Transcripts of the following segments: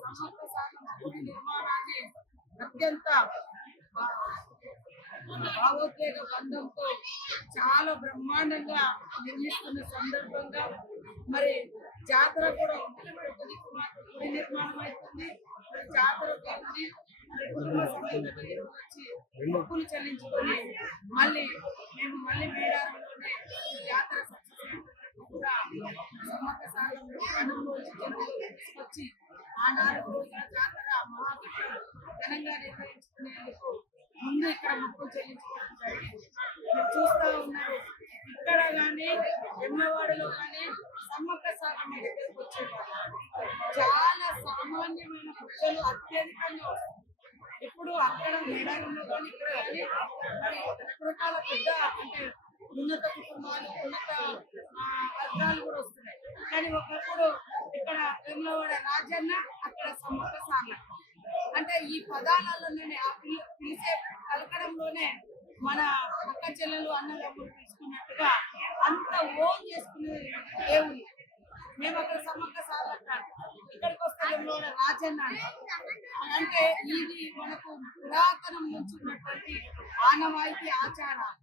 సమ్మక్క సారమ్మ గుడి నిర్మాణాన్ని అత్యంత భావోద్వేగ బంధంతో చాలా బ్రహ్మాండంగా నిర్మిస్తున్న సందర్భంగా మరి జాతర కూడా గుడి నిర్మాణం అవుతుంది. మరి జాతర ఉంది, కుటుంబ సమేతంగా వచ్చి మొక్కులు చెల్లించుకొని మళ్ళీ మేడారంలోనే జాతర కూడా సమ్మక్క సారమ్మ తీసుకొచ్చి ఆ 4 రోజుల జాతర మహాఘట్టం ఘనంగా నిర్వహించుకునేందుకు ముందు ఇక్కడ మొక్కులు చెల్లించుకోవడం జరిగింది. మీరు చూస్తూ ఉన్నారు, ఇక్కడ కానీ ఎమ్మవాడలో కానీ సమ్మక్క సారమ్మ దగ్గరకు వచ్చేవాళ్ళు చాలా సామాన్యమైన ప్రజలు అత్యధికంగా వస్తారు. ఇప్పుడు అక్కడ మేడారంలో కానీ ఇక్కడ కానీ మరి రకరకాల పెద్ద అంటే ఉన్నత కుటుంబాలు, ఉన్నత వర్గాలు కూడా వస్తున్నాయి. కానీ ఒకప్పుడు ఇక్కడ వేములవాడ రాజన్న, అక్కడ సమ్మక్క సారమ్మ అంటే ఈ పదాలలోనే ఆ పిలిచే పలకడంలోనే మన అక్క చెల్లెలు అన్నదమ్ములు తీసుకున్నట్టుగా అంత ఓన్ చేసుకునే దేవుడు. మేము అక్కడ సమ్మక్క సారమ్మ, ఇక్కడికి వస్తే వేములవాడ రాజన్న అంటే ఇది మనకు పురాతనం నుంచి ఉన్నటువంటి ఆనవాయితీ ఆచారాలు.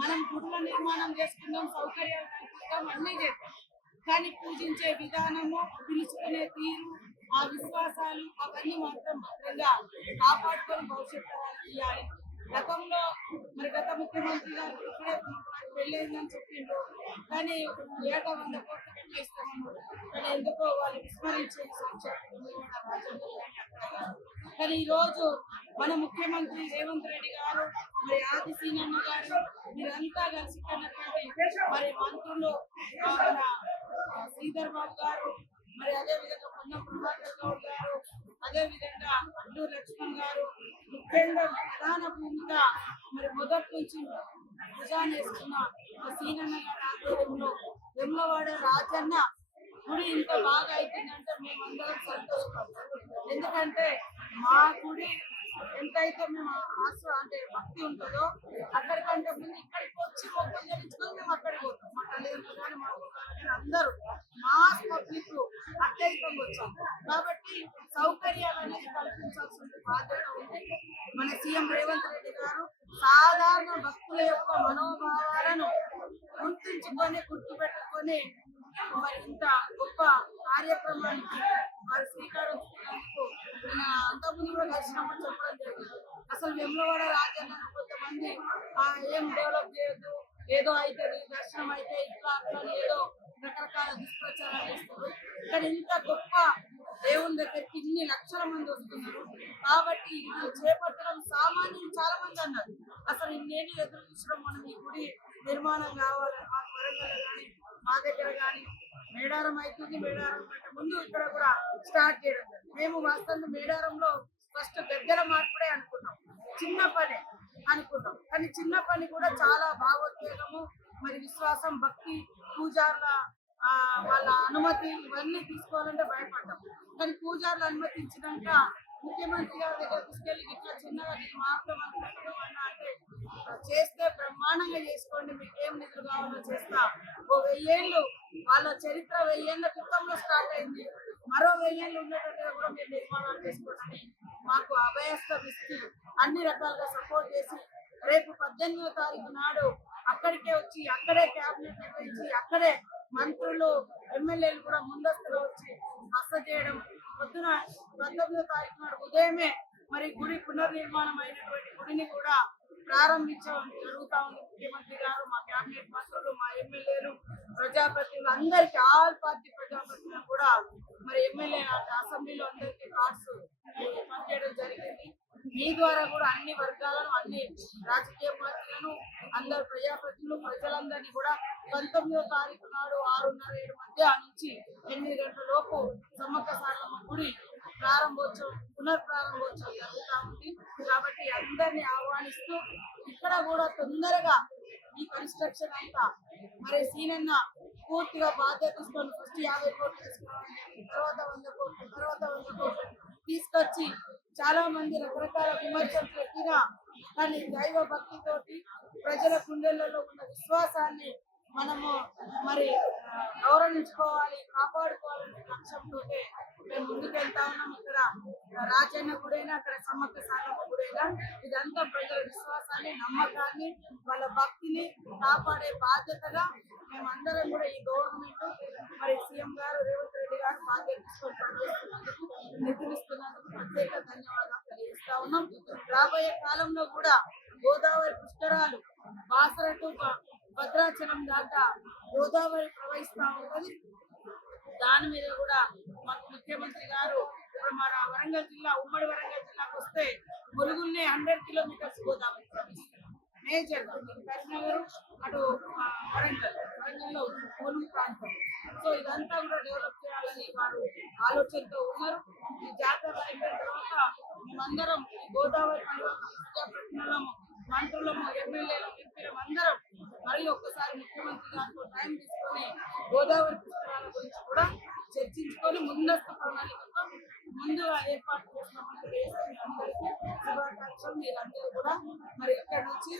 మనం గుడుల నిర్మాణం చేసుకుందాం, సౌకర్యాలు కల్పిస్తాం, అన్నీ చేస్తాం. కానీ పూజించే విధానము, పిలుచుకునే తీరు, ఆ విశ్వాసాలు అవన్నీ మాత్రం భద్రంగా కాపాడుకొని భవిష్యత్ తరాలకు ఇవ్వాలి. గతంలో మరి గత ముఖ్యమంత్రి గారు ఇప్పుడే పెళ్ళైందని చెప్పిండ్రు, కానీ ఏటా 100 కోట్లు పెట్టేస్తామన్నారు. కానీ ఎందుకో వాళ్ళు విస్మరించే కానీ ఈరోజు మన ముఖ్యమంత్రి రేవంత్ రెడ్డి గారు, మరి ఆది సీనన్న గారు, మీరంతా కలిసి మరి మంత్రులు మన శ్రీధర్ బాబు గారు, మరి అదేవిధంగా పొన్నం ప్రభాకర్ గౌడ్ గారు, అదేవిధంగా అల్లూరు లక్ష్మణ్ గారు ముఖ్యంగా ప్రధాన భూమిక మరి మొదటి నుంచి భుజాన్ని వేసుకున్న సీనన్న గారి ఆధ్వర్యంలో వేములవాడ రాజన్న గుడి ఇంత బాగా అయిపోయిందంటే మేమందరం సంతోషపడతాం. ఎందుకంటే మా గుడి ఎంతైతే మేము అంటే భక్తి ఉంటుందో అక్కడికంటే ముందు ఇక్కడికి వచ్చి మొక్కలు తెలుసుకొని మేము అక్కడికి పోతాం. మా తల్లిదండ్రులు కానీ మా ఊరు అందరూ మాస్ పబ్లిక్ అత్యధికంగా వచ్చాం. కాబట్టి సౌకర్యాలు అనేది కల్పించాల్సిన బాధ్యత ఉంది. మన సీఎం రేవంత్ రెడ్డి గారు సాధారణ భక్తుల యొక్క మనోభావాలను గుర్తించుకొని గుర్తుపెట్టుకొని మరి ఇంత గొప్ప కార్యక్రమానికి వారి శ్రీకారం అంతకుముందు కూడా కలిసినప్పుడు చెప్పడం జరిగింది. అసలు వేములవాడ రాజన్న కొంతమంది ఏం డెవలప్ చేయదు, ఏదో అవుతుంది, దర్శనం అయితే ఇట్లా అట్లా ఏదో రకరకాల దుష్ప్రచారాలు చేస్తారు. ఇక్కడ ఇంత గొప్ప దేవుని దగ్గరికి ఇన్ని లక్షల మంది వస్తున్నారు. కాబట్టి ఇది చేపట్టడం సామాన్యులు చాలా మంది అన్నారు. అసలు ఇన్నేళ్ళు ఎదురు చూసడం మనం ఈ గుడి నిర్మాణం కావాలని మా వరంగల్ కానీ మా దగ్గర కానీ మేడారం అవుతుంది. మేడారం కంటే ముందు ఇక్కడ కూడా స్టార్ట్ చేయడం. మేము వాస్తవంగా మేడారంలో ఫస్ట్ గద్దెల మార్పుడే అనుకున్నాం, చిన్న పని అనుకున్నాం. కానీ చిన్న పని కూడా చాలా భావోద్వేగము, మరి విశ్వాసం, భక్తి, పూజారుల వాళ్ళ అనుమతి ఇవన్నీ తీసుకోవాలంటే భయపడ్డాం. కానీ పూజారులు అనుమతించినాక ముఖ్యమంత్రి గారి దగ్గర తీసుకెళ్ళి ఇట్లా చిన్నగా మార్పులు అనుకుంటున్నాం అంటే చేస్తే బ్రహ్మాండంగా చేసుకోండి, మీకు ఏం నిధులు కావాలో చేస్తా. 1000 ఏళ్ళు వాళ్ళ చరిత్ర 1000 ఏళ్ల క్రితంలో స్టార్ట్ అయింది. మరో 1000 ఏళ్ళు ఉండేటట్టుగా కూడా మీరు నిర్మాణాలు చేసుకోండి, మాకు అభయస్థం ఇస్తూ అన్ని రకాలుగా సపోర్ట్ చేసి రేపు 18వ తారీఖు నాడు అక్కడికే వచ్చి అక్కడే క్యాబినెట్ నిర్వహించి అక్కడే మంత్రులు, ఎమ్మెల్యేలు కూడా ముందస్తులో వచ్చి బస చేయడం. పొద్దున 19వ తారీఖు నాడు ఉదయమే మరి గుడి పునర్నిర్మాణం అయినటువంటి గుడిని కూడా ప్రారంభించడం జరుగుతా ఉంది. ముఖ్యమంత్రి గారు, మా క్యాబినెట్ మంత్రులు, మా ఎమ్మెల్యేలు, ప్రజాప్రతినిధులు అందరికీ, ఆల్ పార్టీ ప్రజాప్రతినిధులు కూడా మరి ఎమ్మెల్యే అసెంబ్లీలో అందరికీ కార్డ్స్ పనిచేయడం జరిగింది. మీ ద్వారా కూడా అన్ని వర్గాలను, అన్ని రాజకీయ పార్టీలను, అందరు ప్రజాప్రతినిధులు, ప్రజలందరినీ కూడా 19వ తారీఖు నాడు 6:30-7 మధ్య నుంచి 8 గంటల లోపు సమ్మక్క సారమ్మ గుడి ప్రారంభోత్సవం, పునర్ప్రారంభోత్సవం జరుగుతూ ఉంది. కాబట్టి అందరినీ ఆహ్వానిస్తూ ఇక్కడ కూడా తొందరగా ఈ కన్స్ట్రక్షన్ అంతా మరి సీనన్న పూర్తిగా బాధ్యత తీసుకొని ఫస్ట్ 50 కోట్లు తీసుకోవాలి, తర్వాత 100 కోట్లు, తర్వాత 100 కోట్లు తీసుకొచ్చి చాలా మంది రకరకాల విమర్శలు పెట్టినా కానీ దైవ భక్తితోటి ప్రజల గుండెలలో ఉన్న విశ్వాసాన్ని మనము మరి గౌరవించుకోవాలి, కాపాడుకోవాలనే లక్ష్యంతో మేము ముందుకు వెళ్తా ఉన్నాం. ఇక్కడ రాజన్న గుడైనా, అక్కడ సమ్మక్క సారమ్మ గుడైనా, ఇదంతా ప్రజల విశ్వాసాన్ని, నమ్మకాన్ని, వాళ్ళ భక్తిని కాపాడే బాధ్యతగా మేమందరం కూడా ఈ గవర్నమెంట్ మరి సీఎం గారు రేవంత్ రెడ్డి గారు బాధ్యత తీసుకొని పనిచేస్తున్నందుకు, నిధులిస్తున్నందుకు ప్రత్యేక ధన్యవాదాలు తెలియజేస్తా ఉన్నాం. రాబోయే కాలంలో కూడా గోదావరి పుష్కరాలు బాసర టు భద్రాచలం దాకా గోదావరి ప్రవహిస్తా ఉంటది. దాని మీద కూడా మాకు ముఖ్యమంత్రి గారు ఇప్పుడు మన వరంగల్ జిల్లా, ఉమ్మడి వరంగల్ జిల్లాకు వస్తే ములుగుల్నే 100 కిలోమీటర్స్ గోదావరి ప్రవహిస్తుంది. మేజర్ కరీంనగర్ అటు వరంగల్లో ములుగు ప్రాంతం. సో ఇదంతా కూడా డెవలప్ చేయాలని వారు ఆలోచనతో ఉన్నారు. ఈ జాతర అయిపోయిన తర్వాత మేమందరం గోదావరి ప్రజాప్రతినిధులము, మంత్రులము, ఎమ్మెల్యేలు, ఎంపీలం అందరం మళ్ళీ ఒక్కసారి ముఖ్యమంత్రి గారితో టైం తీసుకొని గోదావరి పుష్కరాల గురించి కూడా చర్చించుకొని ముందస్తు ప్రణాళికతో ముందుగా ఏర్పాటు చేసినటువంటి అందరికీ శుభాకాంక్షలు. మీరందరూ కూడా మరి ఇక్కడ నుంచి